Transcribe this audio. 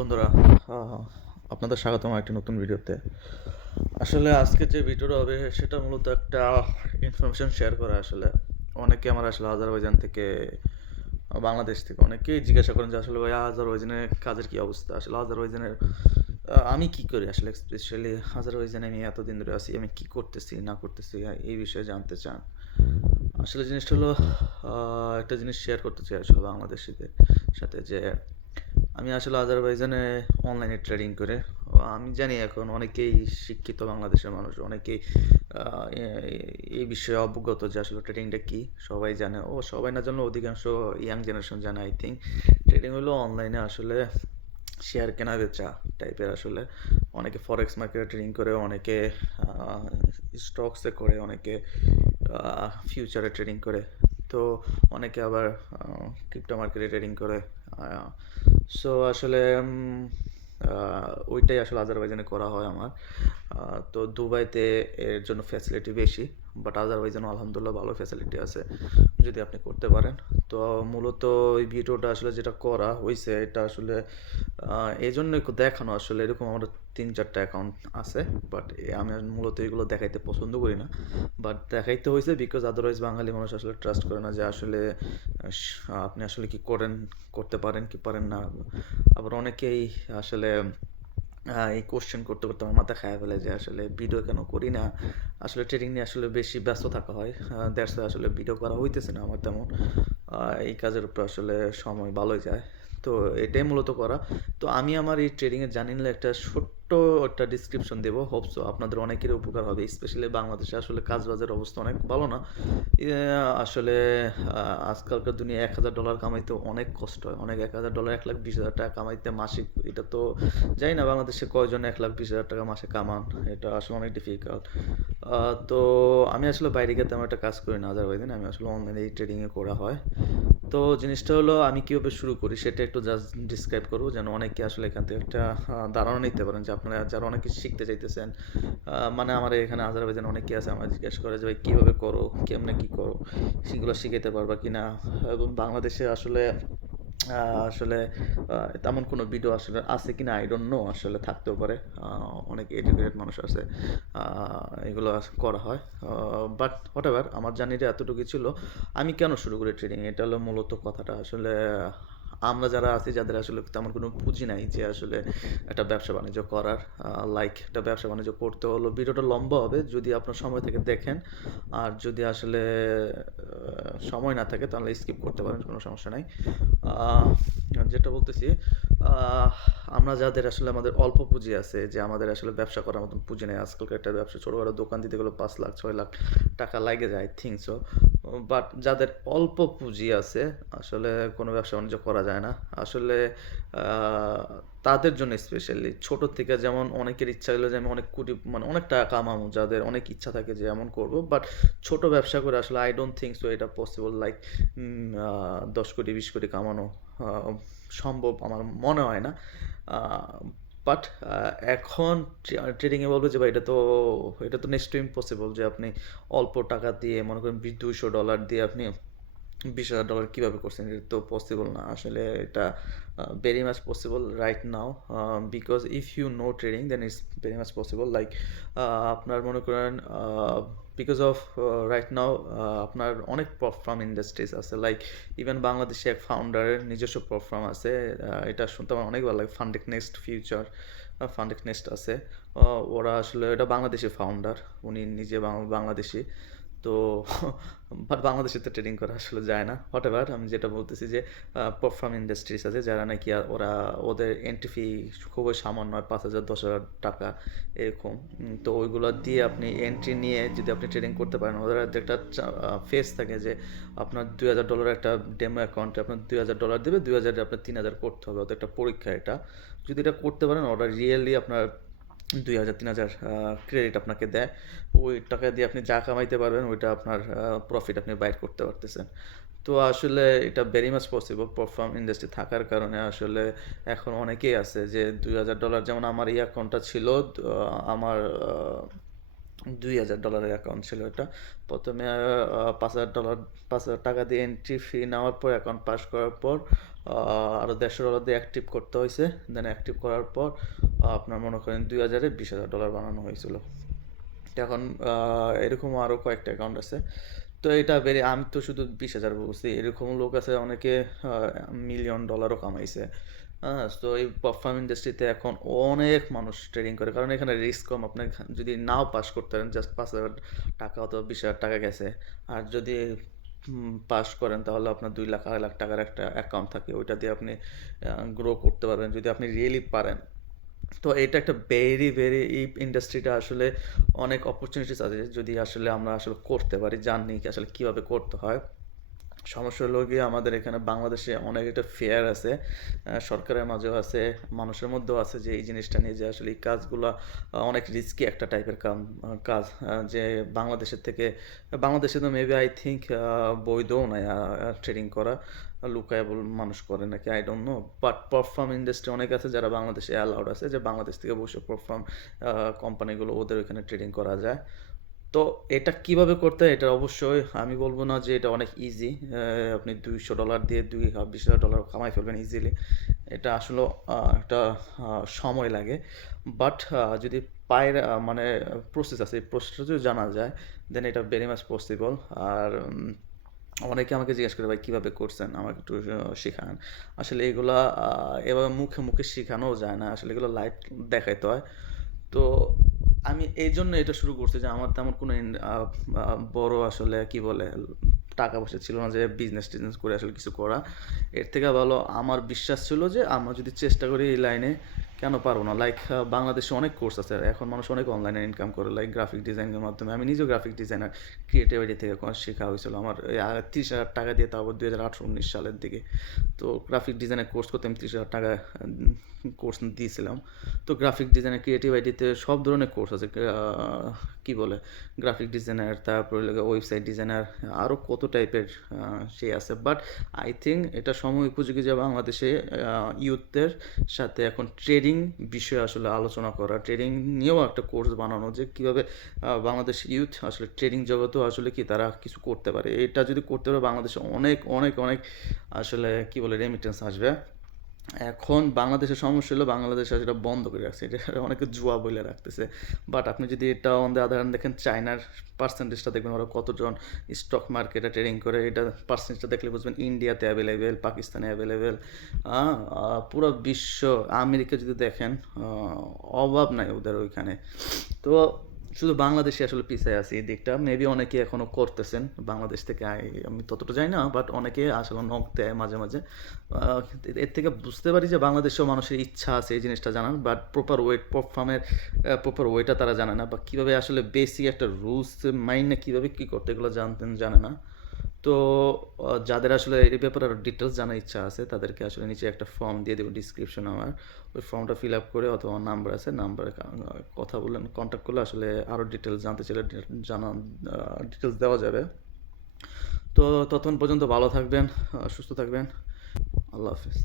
বন্ধুরা। আপনাদের স্বাগতম একটি নতুন ভিডিওতে। আসলে আজকে যে ভিডিওটা হবে, সেটা মূলত একটা ইনফরমেশন শেয়ার করা আসলে। অনেকে আমার আসলে আজারবাইজান থেকে বাংলাদেশ থেকে অনেকেই জিজ্ঞাসা করেন যে, আসলে ভাই আজারবাইজানের কাজের কি অবস্থা? আসলে আজারবাইজানের আমি কি করি আসলে? স্পেশালি আজারবাইজানে আমি এতদিন ধরে আছি, আমি কি করতেছি, না করতেছি এই বিষয়ে জানতে চান। আসলে জিনিসটা হলো একটা জিনিস শেয়ার করতে চাই আসলে বাংলাদেশিদের সাথে যে আমি আসলে আজারবাইজানে অনলাইনে ট্রেডিং করে আমি জানি এখন অনেকেই শিক্ষিত বাংলাদেশের মানুষ, অনেকেই এই বিষয়ে অবগত যে আসলে ট্রেডিংটা কি, সবাই জানে। ও সবাই না জানলেও অধিকাংশ ইয়াং জেনারেশন জানে আই থিঙ্ক ট্রেডিং হলো অনলাইনে আসলে শেয়ার কেনা বেচা টাইপের আসলে। অনেকে ফরেক্স মার্কেটে ট্রেডিং করে, অনেকে স্টকসে করে, অনেকে ফিউচারে ট্রেডিং করে। তো অনেকে আবার ক্রিপ্টো মার্কেটে ট্রেডিং করে সো আসলে ওইটাই আসলে আজারবাইজানে করা হয় আমার। তো দুবাইতে এর জন্য ফ্যাসিলিটি বেশি বাট আজারবাইজানও আলহামদুলিল্লাহ ভালো ফ্যাসিলিটি আছে, যদি আপনি করতে পারেন। তো মূলত এই ভিডিওটা আসলে যেটা করা হয়েছে এটা আসলে এই জন্য একটু দেখানো আসলে এরকম আমার তিন চারটা অ্যাকাউন্ট আছে বাট আমি মূলত এগুলো দেখাইতে পছন্দ করি না। বাট দেখাইতে হয়েছে বিকজ আদারওয়াইজ বাঙালি মানুষ আসলে ট্রাস্ট করে না যে আসলে আপনি আসলে কি করেন, করতে পারেন কি পারেন না। আবার অনেকেই আসলে এই কোশ্চেন করতে করতে আমার মাথা খায় ফেলে যে আসলে ভিডিও কেন করি না? আসলে ট্রেডিং নিয়ে আসলে বেশি ব্যস্ত থাকা হয়। দ্যাটস আসলে ভিডিও করা হইতেছে না আমার তেমন। এই কাজের উপর আসলে সময় ভালোই যায়। তো এটাই মূলত করা। তো আমি আমার এই ট্রেডিংয়ে জানি না একটা ছোট্ট একটা ডিসক্রিপশন দেবো হোপসো আপনাদের অনেকেরই উপকার হবে স্পেশালি বাংলাদেশে আসলে কাজ বাজের অবস্থা অনেক ভালো না। আসলে আজকালকার দুনিয়া এক হাজার ডলার কামাইতে অনেক কষ্ট হয়। অনেক এক হাজার ডলার এক লাখ বিশ হাজার টাকা কামাইতে মাসিক, এটা তো জানি না বাংলাদেশে কয়জন এক লাখ বিশ হাজার টাকা মাসে কামান, এটা আসলে অনেক ডিফিকাল্ট তো আমি আসলে বাইরে গিয়ে তেমন একটা কাজ করি না আজারবাইজান আমি আসলে অনলাইনে এই ট্রেডিংয়ে করা হয়। তো জিনিসটা হলো আমি কীভাবে শুরু করি সেটা একটু জাস্ট ডিসক্রাইব করব, যেন অনেকে আসলে এখান থেকে একটা ধারণা নিতে পারেন যে আপনারা যারা অনেক কিছু শিখতে চাইতেছেন মানে আমার এখানে আজারবাইজান অনেকে আছে আমার জিজ্ঞেস করে যে, ভাই, কীভাবে করো? কেমনে কী করো? সেগুলো শিখাইতে পারবা কি না এবং বাংলাদেশে আসলে আসলে তেমন কোনো ভিডিও আসলে আছে কি না আই ডোন্ট নো আসলে থাকতেও পারে। অনেক এডুকেটেড মানুষ আছে এগুলো করা হয়। বাট হোয়াট এভার আমার জার্নিটা এতটুকুই ছিল। আমি কেন শুরু করি ট্রেডিং এটা হলো মূলত কথাটা। আসলে আমরা যারা আছি, যাদের আসলে তেমন কোনো পুঁজি নাই যে আসলে একটা ব্যবসা বাণিজ্য করার লাইক একটা ব্যবসা বাণিজ্য করতে হলো। ভিডিওটা লম্বা হবে, যদি আপনার সময় থেকে দেখেন। আর যদি আসলে সময় না থাকে তাহলে স্কিপ করতে পারেন, কোনো সমস্যা নাই। যেটা বলতেছি আমরা যাদের আসলে আমাদের অল্প পুঁজি আছে, যে আমাদের আসলে ব্যবসা করার মতন পুঁজি নেই। আজকালকার একটা ব্যবসা, ছোটোখাটো দোকান দিতে গেলে পাঁচ লাখ, ছয় লাখ টাকা লাগে যায় সো বাট যাদের অল্প পুঁজি আছে, আসলে কোনো ব্যবসা বাণিজ্য করা যায় না। আসলে তাদের জন্য স্পেশালি ছোট থেকে যেমন অনেকের ইচ্ছা হলো যে আমি অনেক কোটি মানে অনেক টাকা কামাবো, যাদের অনেক ইচ্ছা থাকে যে এমন করব। বাট ছোট ব্যবসা করে আসলে আই ডোন্ট থিঙ্ক সো এটা পসিবল লাইক দশ কোটি, বিশ কোটি কামানো সম্ভব আমার মনে হয় না। বাট এখন ট্রেডিংয়ে বলব যে, ভাই, এটা তো এটা তো নেক্সট টু ইম্পসিবল যে, আপনি অল্প টাকা দিয়ে, মনে করেন, দুইশো ডলার দিয়ে আপনি বিশ হাজার ডলার কীভাবে করছেন এটা তো পসিবল না। আসলে এটা very much possible right now because if you know trading then it's very much possible like আপনার মনে করেন বিকজ অফ রাইট নাও আপনার অনেক ফার্ম ইন্ডাস্ট্রিজ আছে। লাইক ইভেন বাংলাদেশে এক ফাউন্ডারের নিজস্ব পারফর্ম আছে। এটা শুনতে আমার অনেক ভালো লাগে ফান্ডেক নেক্সট ফিউচার ফান্ডেক নেক্সট আছে। ওরা আসলে, এটা বাংলাদেশি ফাউন্ডার উনি নিজে বাংলাদেশি। তো বাট বাংলাদেশে তো ট্রেডিং করা আসলে যায় না। হোয়াট এভার আমি যেটা বলতেছি যে পারফর্ম ইন্ডাস্ট্রিজ আছে যারা নাকি ওরা ওদের এন্ট্রি ফি খুবই সামান্য পাঁচ হাজার, দশ হাজার টাকা এরকম। তো ওইগুলো দিয়ে আপনি এন্ট্রি নিয়ে যদি আপনি ট্রেডিং করতে পারেন, ওদের একটা ফেস থাকে যে আপনার দুই হাজার ডলার একটা ডেমো অ্যাকাউন্টে আপনার দুই হাজার ডলার দেবে, দুই হাজার আপনার তিন হাজার করতে হবে। ওদের একটা পরীক্ষা এটা। যদি এটা করতে পারেন, ওরা রিয়েলি আপনার দুই হাজার, তিন হাজার ক্রেডিট আপনাকে দেয়। ওই টাকা দিয়ে আপনি যা কামাইতে পারবেন, ওইটা আপনার প্রফিট আপনি বাইর করতে পারতেছেন। তো আসলে এটা very much possible perform industry থাকার কারণে আসলে এখন অনেকেই আছে যে দুই হাজার ডলার যেমন আমার এই অ্যাকাউন্টটা ছিল আমার দুই হাজার ডলারের অ্যাকাউন্ট ছিল এটা। প্রথমে পাঁচ হাজার ডলার পাঁচ হাজার টাকা দিয়ে এন্ট্রি ফি নেওয়ার পর অ্যাকাউন্ট পাস করার পর আরও দেড়শো ডলার দিয়ে অ্যাক্টিভ করতে হয়েছে। দেন অ্যাক্টিভ করার পর আপনার মনে করেন দুই হাজারে বিশ হাজার ডলার বানানো হয়েছিল। এখন এরকম আরও কয়েকটা অ্যাকাউন্ট আছে। তো এটা বেড়ে আমি তো শুধু বিশ হাজার বলছি। এরকম লোক আছে অনেকে মিলিয়ন ডলারও কামাইছে। হ্যাঁ তো এই পারফর্ম ইন্ডাস্ট্রিতে এখন অনেক মানুষ ট্রেডিং করে। কারণ এখানে রিস্ক কম। আপনি যদি নাও পাস করতে পারেন জাস্ট পাঁচ হাজার টাকা অথবা বিশ হাজার টাকা গেছে। আর যদি পাস করেন, তাহলে আপনার দুই লাখ, আড়াই লাখ টাকার একটা অ্যাকাউন্ট থাকে। ওইটা দিয়ে আপনি গ্রো করতে পারবেন। যদি আপনি রিয়েলি পারেন তো এটা একটা ভেরি ভেরি এই ইন্ডাস্ট্রিটা আসলে অনেক অপরচুনিটিস আছে যদি আসলে আমরা আসলে করতে পারি জানি আসলে কীভাবে করতে হয়। সমস্যা হলো গিয়ে আমাদের এখানে বাংলাদেশে অনেক একটা ফেয়ার আছে সরকারের মাঝেও আছে, মানুষের মধ্যেও আছে যে এই জিনিসটা নিয়ে যে আসলে এই কাজগুলো অনেক রিস্কি একটা টাইপের কাম কাজ যে বাংলাদেশের থেকে, বাংলাদেশে তো মেবি আই থিঙ্ক বৈধও নয় ট্রেডিং করা। লুকায়াবল মানুষ করে নাকি? I don't know but perform industry অনেক আছে যারা বাংলাদেশে অ্যালাউড আছে যে বাংলাদেশ থেকে বসে পারফর্ম কোম্পানিগুলো ওদের ওখানে ট্রেডিং করা যায়। তো এটা কীভাবে করতে হয়? এটা অবশ্যই আমি বলব না যে এটা অনেক ইজি আপনি দুইশো ডলার দিয়ে দুই বিশ হাজার ডলার কামাই ফেলবেন ইজিলি এটা আসলে একটা সময় লাগে। বাট যদি পায়ের মানে প্রসেস আছে, এই প্রসেসটা যদি জানা যায় দেন এটা ভেরি মাচ পসিবল আর অনেকে আমাকে জিজ্ঞেস করে, ভাই, কীভাবে করছেন? আমাকে একটু শেখান। আসলে এগুলা এভাবে মুখে মুখে শেখানোও যায় না। আসলে এগুলো লাইভ দেখাইতে হয়। তো আমি এই জন্য এটা শুরু করছি যে, আমার তেমন কোনো বড় আসলে কি বলে, টাকা পয়সা ছিল না যে বিজনেস টিজনেস করে আসলে কিছু করা। এর থেকে ভালো আমার বিশ্বাস ছিল যে, আমরা যদি চেষ্টা করি এই লাইনে কেন পারব না? লাইক বাংলাদেশে অনেক কোর্স আছে। এখন মানুষ অনেক অনলাইনে ইনকাম করে। লাইক গ্রাফিক ডিজাইনের মাধ্যমে। আমি নিজেও গ্রাফিক ডিজাইনার ক্রিয়েটিভিটি থেকে শেখা হয়েছিল। আমার ত্রিশ হাজার টাকা দিয়ে তারপর দুই হাজার আঠারো, উনিশ সালের দিকে। তো গ্রাফিক ডিজাইনের কোর্স করতে আমি ত্রিশ হাজার টাকা কোর্স দিয়েছিলাম। তো গ্রাফিক ডিজাইনার ক্রিয়েটিভ আইডিতে সব ধরনের কোর্স আছে। কি বলে? গ্রাফিক ডিজাইনার তারপরে ওয়েবসাইট ডিজাইনার আরও কত টাইপের সে আছে। বাট আই থিঙ্ক এটা সময় উপযোগী যে বাংলাদেশে ইউথদের সাথে এখন ট্রেডিং বিষয়ে আসলে আলোচনা করা ট্রেডিং নিয়েও একটা কোর্স বানানো যে কীভাবে বাংলাদেশ ইউথ আসলে ট্রেডিং জগতেও আসলে কি তারা কিছু করতে পারে। এটা যদি করতে পারে, বাংলাদেশে অনেক অনেক অনেক আসলে কি বলে রেমিটেন্স আসবে। এখন বাংলাদেশের সমস্যা হলো, বাংলাদেশ সেটা বন্ধ করে রাখছে। এটা অনেকে জুয়া বলে রাখতেছে। বাট আপনি যদি এটা অন দ্য আদার দেখেন চায়নার পার্সেন্টেজটা দেখবেন ওরা কতজন স্টক মার্কেটে ট্রেডিং করে, এটা পার্সেন্টেজটা দেখলে বুঝবেন ইন্ডিয়াতে অ্যাভেলেবেল পাকিস্তানে অ্যাভেলেবেল পুরো বিশ্ব, আমেরিকা যদি দেখেন অভাব নাই ওদের ওইখানে। তো শুধু বাংলাদেশে আসলে পিছিয়ে আছে এই দিকটা। মেবি অনেকে এখনও করতেছেন। বাংলাদেশ থেকে আমি ততটা যাই না বাট অনেকে আসলে নক দেয় মাঝে মাঝে। এর থেকে বুঝতে পারি যে বাংলাদেশেও মানুষের ইচ্ছা আছে এই জিনিসটা জানার বাট প্রপার ওয়েট পারফর্মের প্রপার ওয়েটা তারা জানে না। বা কীভাবে আসলে বেসিক একটা রুলস মাইন্ডে কীভাবে কী করতে, এগুলো জানতেন, জানে না। তো যাদের আসলে এই ব্যাপারে আরও ডিটেলস জানার ইচ্ছা আছে, তাদেরকে আসলে নিচে একটা ফর্ম দিয়ে দেবো ডিসক্রিপশন আমার। ওই ফর্মটা ফিল আপ করে অথবা নাম্বার আছে নাম্বারে কথা বললেন কন্ট্যাক্ট করলে আসলে আরও ডিটেলস জানতে চাইলে জানা ডিটেলস দেওয়া যাবে। তো ততক্ষণ পর্যন্ত ভালো থাকবেন সুস্থ থাকবেন। আল্লাহ হাফিজ।